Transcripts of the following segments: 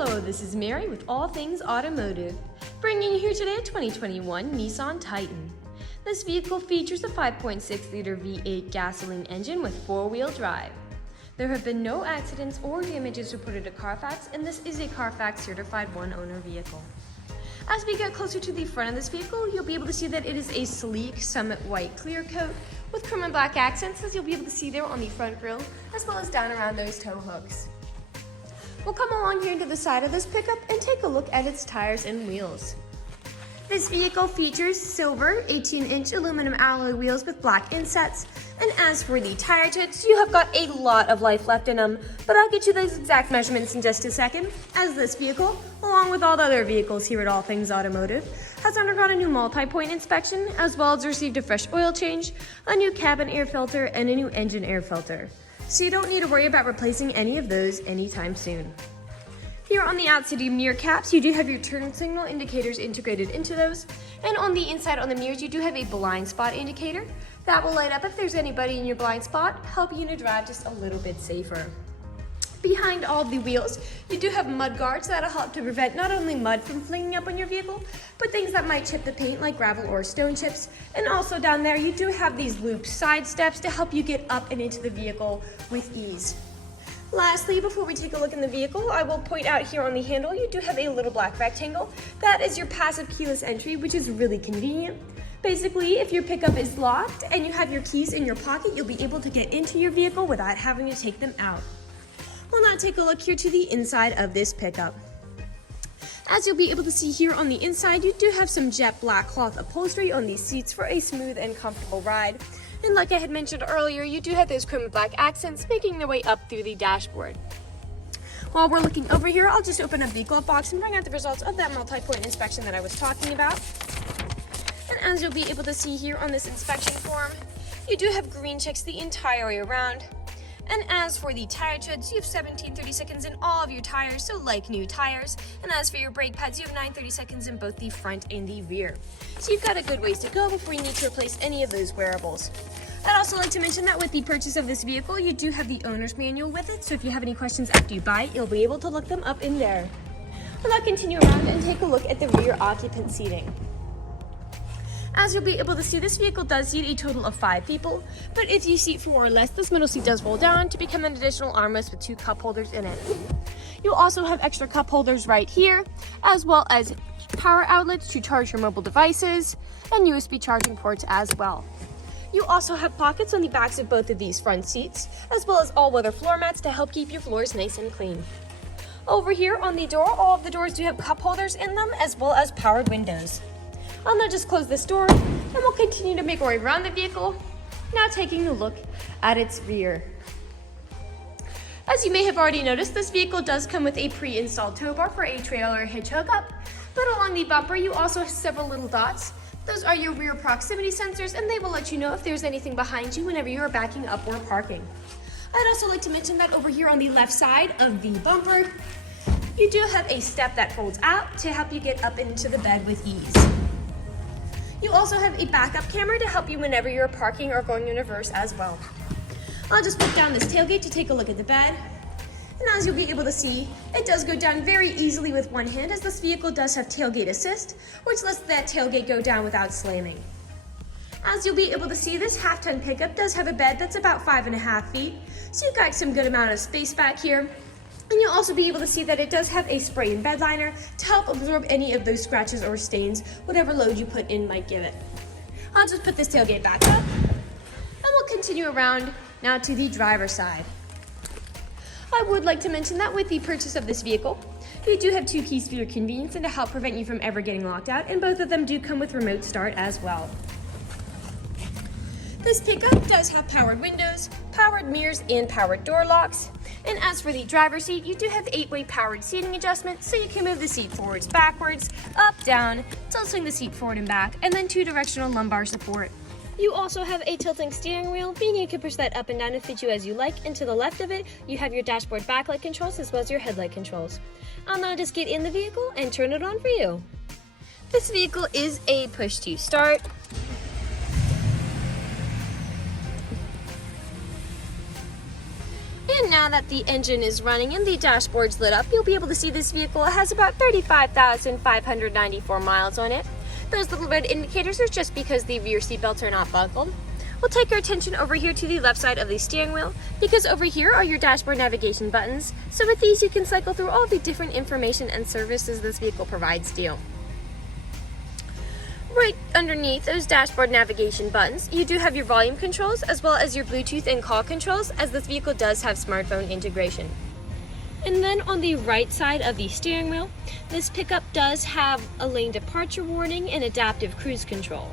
Hello, this is Mary with All Things Automotive, bringing you here today a 2021 Nissan Titan. This vehicle features a 5.6-liter V8 gasoline engine with four-wheel drive. There have been no accidents or damages reported to CARFAX, and this is a CARFAX certified one-owner vehicle. As we get closer to the front of this vehicle, you'll be able to see that it is a sleek Summit White clear coat with chrome and black accents, as you'll be able to see there on the front grille, as well as down around those tow hooks. We'll come along here to the side of this pickup and take a look at its tires and wheels. This vehicle features silver 18-inch aluminum alloy wheels with black insets. And as for the tire treads, you have got a lot of life left in them, but I'll get you those exact measurements in just a second, as this vehicle, along with all the other vehicles here at All Things Automotive, has undergone a new multi-point inspection, as well as received a fresh oil change, a new cabin air filter, and a new engine air filter. So you don't need to worry about replacing any of those anytime soon. Here on the outside mirror caps, you do have your turn signal indicators integrated into those. And on the inside on the mirrors, you do have a blind spot indicator. That will light up if there's anybody in your blind spot, helping you to drive just a little bit safer. Behind all the wheels, you do have mud guards that'll help to prevent not only mud from flinging up on your vehicle, but things that might chip the paint like gravel or stone chips. And also down there, you do have these loop side steps to help you get up and into the vehicle with ease. Lastly, before we take a look in the vehicle, I will point out here on the handle, you do have a little black rectangle. That is your passive keyless entry, which is really convenient. Basically, if your pickup is locked and you have your keys in your pocket, you'll be able to get into your vehicle without having to take them out. We'll now take a look here to the inside of this pickup. As you'll be able to see here on the inside, you do have some jet black cloth upholstery on these seats for a smooth and comfortable ride. And like I had mentioned earlier, you do have those chrome and black accents making their way up through the dashboard. While we're looking over here, I'll just open up the glove box and bring out the results of that multi-point inspection that I was talking about. And as you'll be able to see here on this inspection form, you do have green checks the entire way around. And as for the tire treads, you have 17/32 in all of your tires, so like new tires. And as for your brake pads, you have 9/32 in both the front and the rear. So you've got a good ways to go before you need to replace any of those wearables. I'd also like to mention that with the purchase of this vehicle, you do have the owner's manual with it, so if you have any questions after you buy it, you'll be able to look them up in there. We'll now continue around and take a look at the rear occupant seating. As you'll be able to see, this vehicle does seat a total of 5 people, but if you seat 4 or less, this middle seat does roll down to become an additional armrest with 2 cup holders in it. You'll also have extra cup holders right here, as well as power outlets to charge your mobile devices, and USB charging ports as well. You also have pockets on the backs of both of these front seats, as well as all-weather floor mats to help keep your floors nice and clean. Over here on the door, all of the doors do have cup holders in them, as well as powered windows. I'll now just close this door, and we'll continue to make our way around the vehicle, now taking a look at its rear. As you may have already noticed, this vehicle does come with a pre-installed tow bar for a trailer hitch hookup, but along the bumper you also have several little dots. Those are your rear proximity sensors, and they will let you know if there's anything behind you whenever you are backing up or parking. I'd also like to mention that over here on the left side of the bumper, you do have a step that folds out to help you get up into the bed with ease. You also have a backup camera to help you whenever you're parking or going in reverse as well. I'll just put down this tailgate to take a look at the bed. And as you'll be able to see, it does go down very easily with one hand, as this vehicle does have tailgate assist, which lets that tailgate go down without slamming. As you'll be able to see, this half-ton pickup does have a bed that's about 5.5 feet, so you've got some good amount of space back here. And you'll also be able to see that it does have a spray and bed liner to help absorb any of those scratches or stains, whatever load you put in might give it. I'll just put this tailgate back up, and we'll continue around now to the driver's side. I would like to mention that with the purchase of this vehicle, you do have 2 keys for your convenience and to help prevent you from ever getting locked out, and both of them do come with remote start as well. This pickup does have powered windows, powered mirrors, and powered door locks. And as for the driver's seat, you do have 8-way powered seating adjustments, so you can move the seat forwards, backwards, up, down, tilting the seat forward and back, and then 2-directional lumbar support. You also have a tilting steering wheel, meaning you can push that up and down to fit you as you like, and to the left of it, you have your dashboard backlight controls as well as your headlight controls. I'll now just get in the vehicle and turn it on for you. This vehicle is a push to start. And now now that the engine is running and the dashboard's lit up, you'll be able to see this vehicle has about 35,594 miles on it. Those little red indicators are just because the rear seat belts are not buckled. We'll take your attention over here to the left side of the steering wheel, because over here are your dashboard navigation buttons. So with these you can cycle through all the different information and services this vehicle provides to you. Right underneath those dashboard navigation buttons, you do have your volume controls as well as your Bluetooth and call controls, as this vehicle does have smartphone integration. And then on the right side of the steering wheel, this pickup does have a lane departure warning and adaptive cruise control.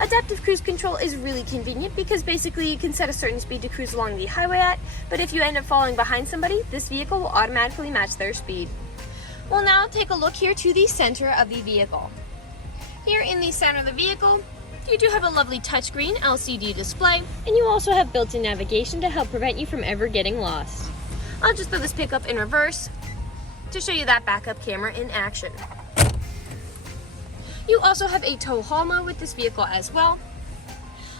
Adaptive cruise control is really convenient because basically you can set a certain speed to cruise along the highway at, but if you end up falling behind somebody, this vehicle will automatically match their speed. We'll now take a look here to the center of the vehicle. Here in the center of the vehicle, you do have a lovely touchscreen LCD display, and you also have built-in navigation to help prevent you from ever getting lost. I'll just throw this pickup in reverse to show you that backup camera in action. You also have a tow haul mode with this vehicle as well.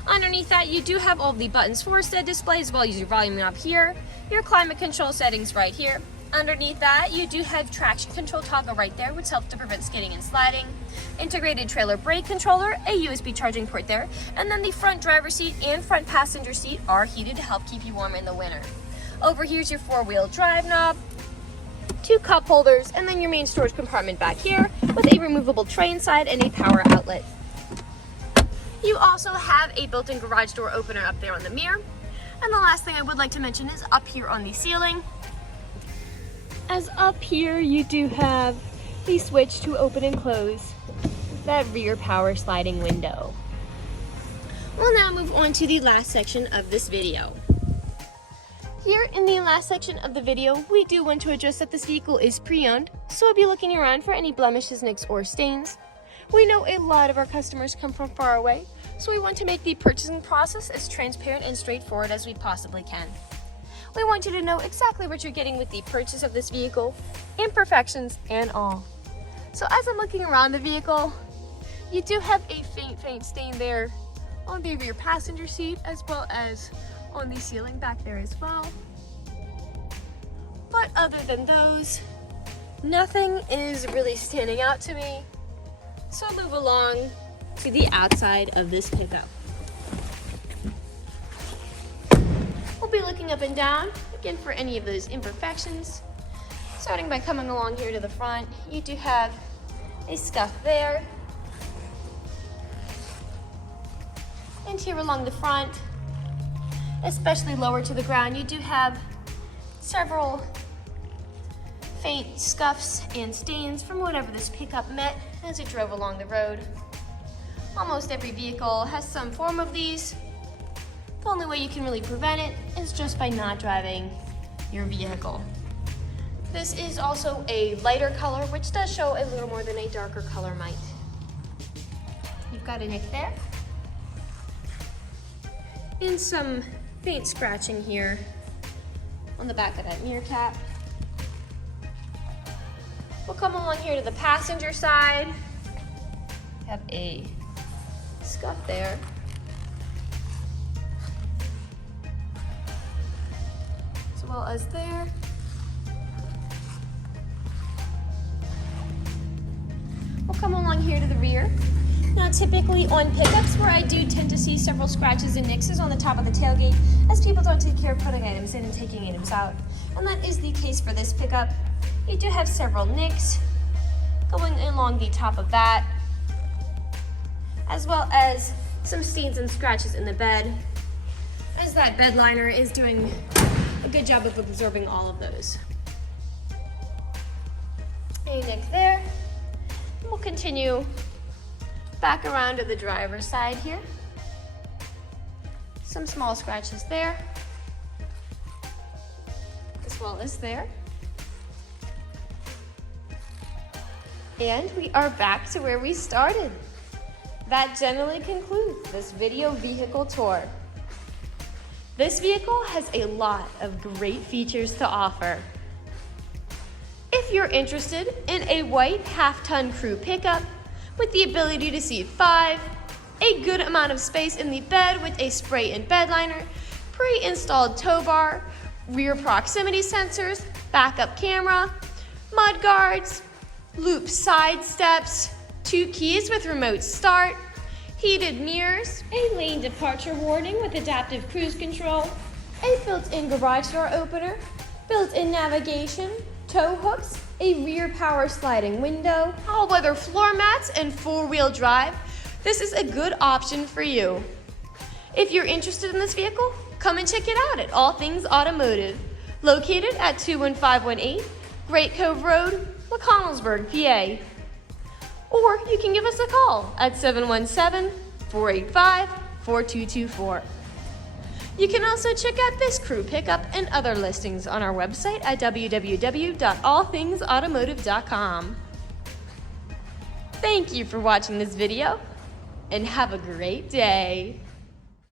Underneath that, you do have all the buttons for said display, as well as your volume knob here, your climate control settings right here. Underneath that, you do have traction control toggle right there, which helps to prevent skidding and sliding. Integrated trailer brake controller, a USB charging port there, and then the front driver's seat and front passenger seat are heated to help keep you warm in the winter. Over here's your four-wheel drive knob, two cup holders, and then your main storage compartment back here with a removable tray inside and a power outlet. You also have a built-in garage door opener up there on the mirror. And the last thing I would like to mention is up here on the ceiling. As up here you do have the switch to open and close that rear power sliding window. We'll now move on to the last section of this video. Here in the last section of the video, we do want to address that this vehicle is pre-owned, so we'll be looking around for any blemishes, nicks, or stains. We know a lot of our customers come from far away, so we want to make the purchasing process as transparent and straightforward as we possibly can. We want you to know exactly what you're getting with the purchase of this vehicle, imperfections and all. So as I'm looking around the vehicle, you do have a faint stain there on the rear passenger seat, as well as on the ceiling back there as well. But other than those, nothing is really standing out to me. So I'll move along to the outside of this pickup. We'll be looking up and down, again, for any of those imperfections. Starting by coming along here to the front, you do have a scuff there. And here along the front, especially lower to the ground, you do have several faint scuffs and stains from whatever this pickup met as it drove along the road. Almost every vehicle has some form of these. The only way you can really prevent it is just by not driving your vehicle. This is also a lighter color, which does show a little more than a darker color might. You've got a nick there. And some faint scratching here on the back of that mirror cap. We'll come along here to the passenger side. Have a scuff there. As well as there. We'll come along here to the rear. Now typically on pickups, where I do tend to see several scratches and nicks on the top of the tailgate, as people don't take care of putting items in and taking items out. And that is the case for this pickup. You do have several nicks going along the top of that, as well as some stains and scratches in the bed, as that bed liner is doing a good job of absorbing all of those. A nick there. We'll continue back around to the driver's side here. Some small scratches there, as well as there. And we are back to where we started. That generally concludes this video vehicle tour. This vehicle has a lot of great features to offer. If you're interested in a white half-ton crew pickup with the ability to seat 5, a good amount of space in the bed with a spray and bed liner, pre-installed tow bar, rear proximity sensors, backup camera, mud guards, loop side steps, 2 keys with remote start, heated mirrors, a lane departure warning with adaptive cruise control, a built-in garage door opener, built-in navigation, tow hooks, a rear power sliding window, all-weather floor mats, and 4-wheel drive. This is a good option for you. If you're interested in this vehicle, come and check it out at All Things Automotive, located at 21518 Great Cove Road, McConnellsburg, PA. Or you can give us a call at 717-485-4224. You can also check out this crew pickup and other listings on our website at www.allthingsautomotive.com. Thank you for watching this video, and have a great day.